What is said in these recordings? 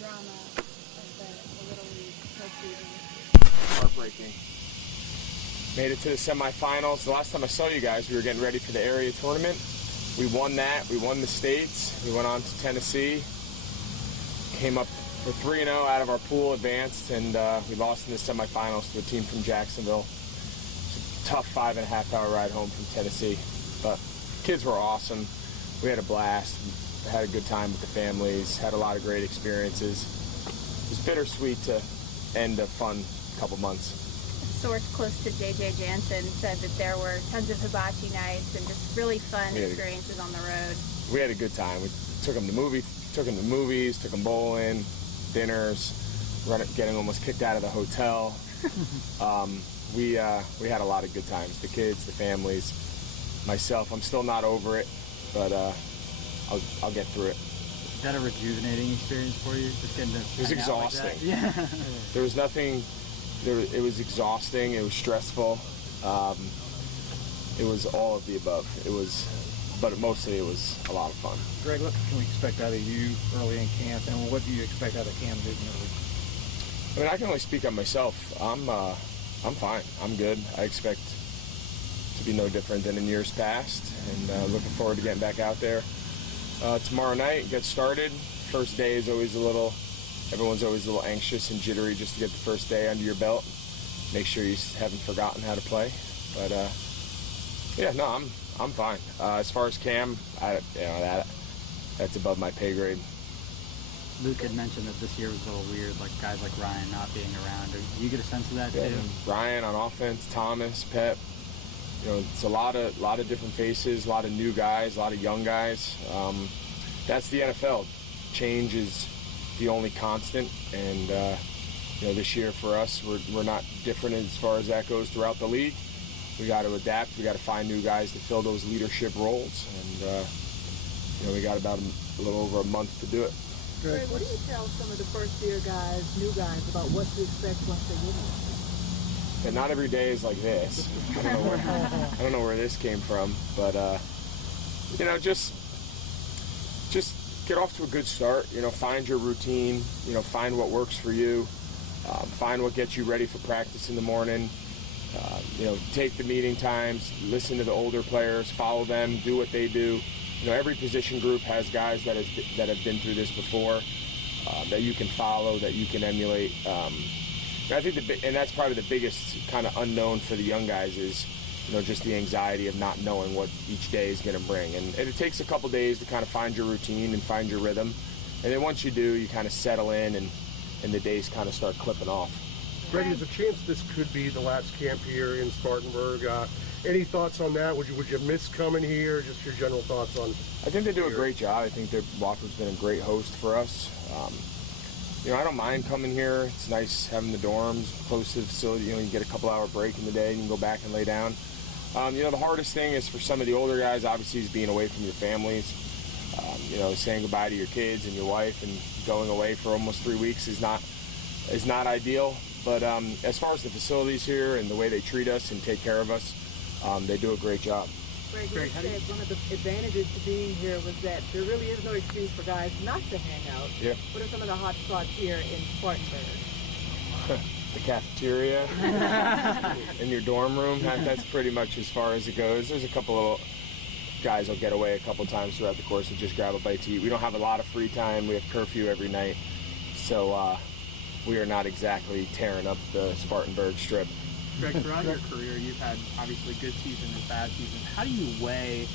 drama of the Little League postseason? Heartbreaking. Made it to the semifinals. The last time I saw you guys, we were getting ready for the area tournament. We won that. We won the states. We went on to Tennessee. Came up for 3-0 out of our pool, advanced, and we lost in the semifinals to a team from Jacksonville. It's a tough 5.5-hour ride home from Tennessee. But kids were awesome. We had a blast. Had a good time with the families. Had a lot of great experiences. It was bittersweet to end a fun couple months. A source close to J.J. Jansen said that there were tons of hibachi nights and just really fun experiences on the road. We had a good time. We took them to movies, took them bowling, dinners, getting almost kicked out of the hotel. We had a lot of good times. The kids, the families, myself. I'm still not over it, but I'll get through it. Is that a rejuvenating experience for you? Just getting to it was exhausting. Like yeah. There was nothing. It was exhausting. It was stressful. It was all of the above. But mostly it was a lot of fun. Greg, what can we expect out of you early in camp, and what do you expect out of Cam Newton early? I mean, I can only speak on myself. I'm fine. I'm good. I expect to be no different than in years past, and looking forward to getting back out there tomorrow night. Get started. First day is always everyone's always a little anxious and jittery just to get the first day under your belt. Make sure you haven't forgotten how to play. But yeah, no, I'm fine. As far as Cam, that's above my pay grade. Luke had mentioned that this year was a little weird, like guys like Ryan not being around. Do you get a sense of that too? Ryan on offense, Thomas, Pep. It's a lot of different faces, a lot of new guys, a lot of young guys. That's the NFL. Change is the only constant, and this year for us, we're not different as far as that goes throughout the league. We got to adapt. We got to find new guys to fill those leadership roles, and we got about a little over a month to do it. Greg, what do you tell some of the first-year guys, new guys, about what to expect once they get here? And not every day is like this. I don't know where this came from, but just get off to a good start. Find your routine. Find what works for you. Find what gets you ready for practice in the morning. Take the meeting times. Listen to the older players. Follow them. Do what they do. Every position group has guys that have been through this before that you can follow, that you can emulate. I think and that's probably the biggest kind of unknown for the young guys is, just the anxiety of not knowing what each day is going to bring. And it takes a couple days to kind of find your routine and find your rhythm. And then once you do, you kind of settle in and the days kind of start clipping off. Greg, there's a chance this could be the last camp here in Spartanburg. Any thoughts on that? Would you miss coming here? Just your general thoughts on I think they do a great job. I think that Wofford's been a great host for us. I don't mind coming here. It's nice having the dorms close to the facility. You get a couple-hour break in the day and you can go back and lay down. The hardest thing is for some of the older guys, obviously, is being away from your families. Saying goodbye to your kids and your wife and going away for almost 3 weeks is not ideal. But as far as the facilities here and the way they treat us and take care of us, they do a great job. Greg, you said one of the advantages to being here was that there really is no excuse for guys not to hang out. Yeah. What are some of the hot spots here in Spartanburg? The cafeteria in your dorm room. That's pretty much as far as it goes. There's a couple of guys will get away a couple times throughout the course and just grab a bite to eat. We don't have a lot of free time. We have curfew every night. So we are not exactly tearing up the Spartanburg strip. Greg, throughout your career, you've had obviously good seasons and bad seasons. How do you weigh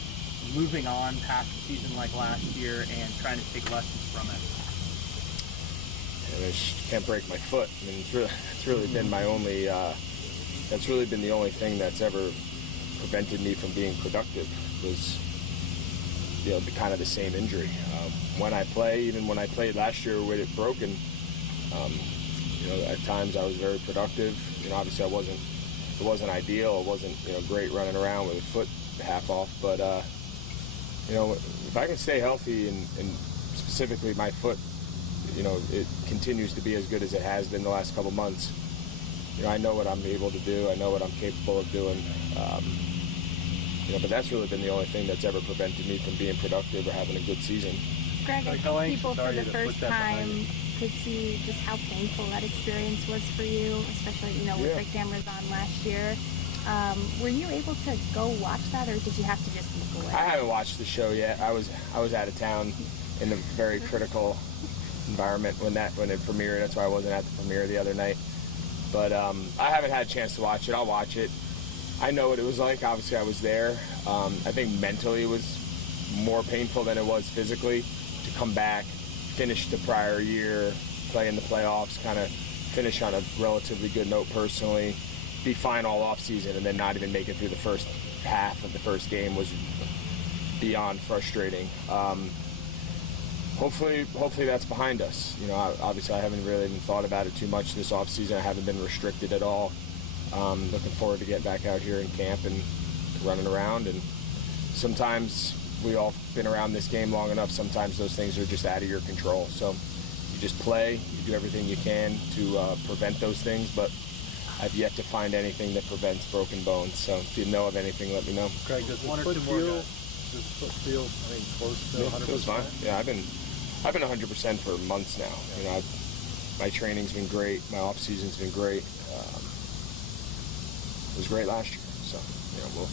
moving on past a season like last year and trying to take lessons from it? I just can't break my foot. I mean, it's really been my only. That's really been the only thing that's ever prevented me from being productive. Was the same injury. When I play, even when I played last year with it broken, at times I was very productive. Obviously it wasn't ideal. It wasn't great running around with a foot half off. But if I can stay healthy and specifically my foot, it continues to be as good as it has been the last couple months. I know what I'm able to do. I know what I'm capable of doing. But that's really been the only thing that's ever prevented me from being productive or having a good season. Greg, I think people for the first time could see just how painful that experience was for you, especially, with the cameras on last year. Were you able to go watch that, or did you have to just look away? I haven't watched the show yet. I was out of town in a very critical environment when it premiered. That's why I wasn't at the premiere the other night. But I haven't had a chance to watch it. I'll watch it. I know what it was like. Obviously, I was there. I think mentally it was more painful than it was physically to come back, finish the prior year, play in the playoffs, kind of finish on a relatively good note personally, be fine all off season, and then not even make it through the first half of the first game was beyond frustrating. Hopefully that's behind us. Obviously I haven't really even thought about it too much this off season. I haven't been restricted at all. Looking forward to getting back out here in camp and running around. And sometimes we all been around this game long enough. Sometimes those things are just out of your control. So you just play. You do everything you can to prevent those things. But I've yet to find anything that prevents broken bones. So if you know of anything, let me know. Craig, does One or foot two more feel? guys. Does foot feel? Close to 100%. It feels fine. Yeah, I've been 100% for months now. My training's been great. My off season's been great. It was great last year. So we'll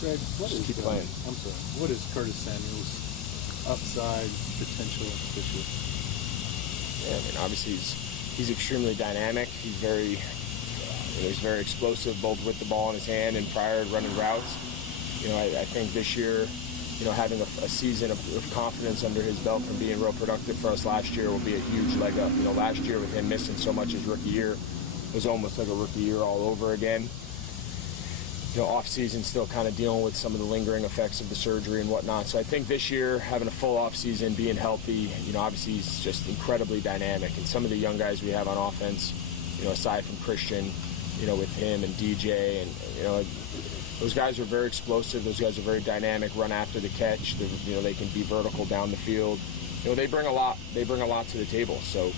Greg, just keep playing. I'm sorry. What is Curtis Samuel's upside potential this year? Yeah, obviously he's extremely dynamic. He's very explosive, both with the ball in his hand and prior running routes. I think this year, having a season of confidence under his belt from being real productive for us last year will be a huge leg up. Last year with him missing so much his rookie year was almost like a rookie year all over again. Off season still kind of dealing with some of the lingering effects of the surgery and whatnot. So I think this year having a full off season, being healthy, obviously he's just incredibly dynamic. And some of the young guys we have on offense, aside from Christian, with him and DJ, and those guys are very explosive. Those guys are very dynamic. Run after the catch. They can be vertical down the field. They bring a lot. They bring a lot to the table. So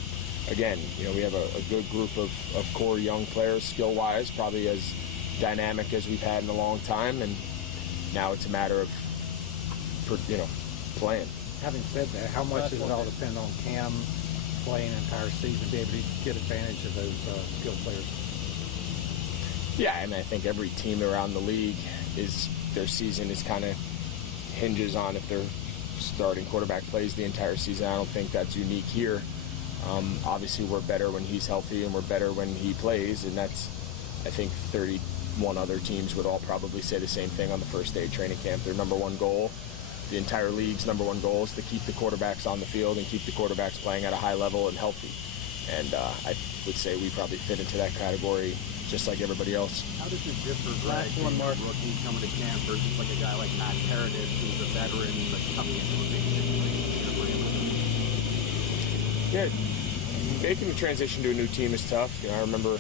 again, we have a good group of core young players, skill-wise, probably as dynamic as we've had in a long time, and now it's a matter of playing. Having said that, how much does it all depend on Cam playing an entire season, be able to get advantage of those skilled players? Yeah, and I think every team around the league their season is kind of hinges on if their starting quarterback plays the entire season. I don't think that's unique here. Obviously, we're better when he's healthy, and we're better when he plays, and that's, I think, 31 other teams would all probably say the same thing on the first day of training camp. Their number one goal, the entire league's number one goal, is to keep the quarterbacks on the field and keep the quarterbacks playing at a high level and healthy. And I would say we probably fit into that category just like everybody else. How does it differ, Greg, being a rookie coming to camp versus like a guy like Matt Paradis, who's a veteran but coming into a big situation? Yeah, making the transition to a new team is tough. I remember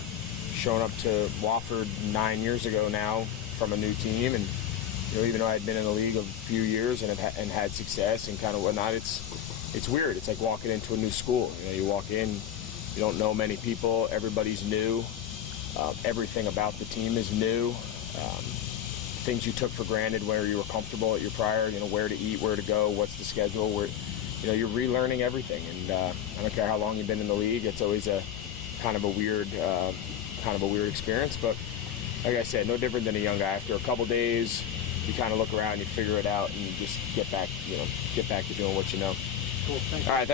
showing up to Wofford 9 years ago now from a new team, and even though I had been in the league a few years and had success and kind of whatnot, it's weird. It's like walking into a new school. You walk in, you don't know many people, everybody's new. Everything about the team is new. Things you took for granted where you were comfortable at your prior, where to eat, where to go, what's the schedule, where, you're relearning everything. And I don't care how long you've been in the league, it's always a kind of a weird experience. But like I said, no different than a young guy. After a couple days, you kind of look around, you figure it out, and you just get back to doing what you know. Cool, thanks. All right, thanks.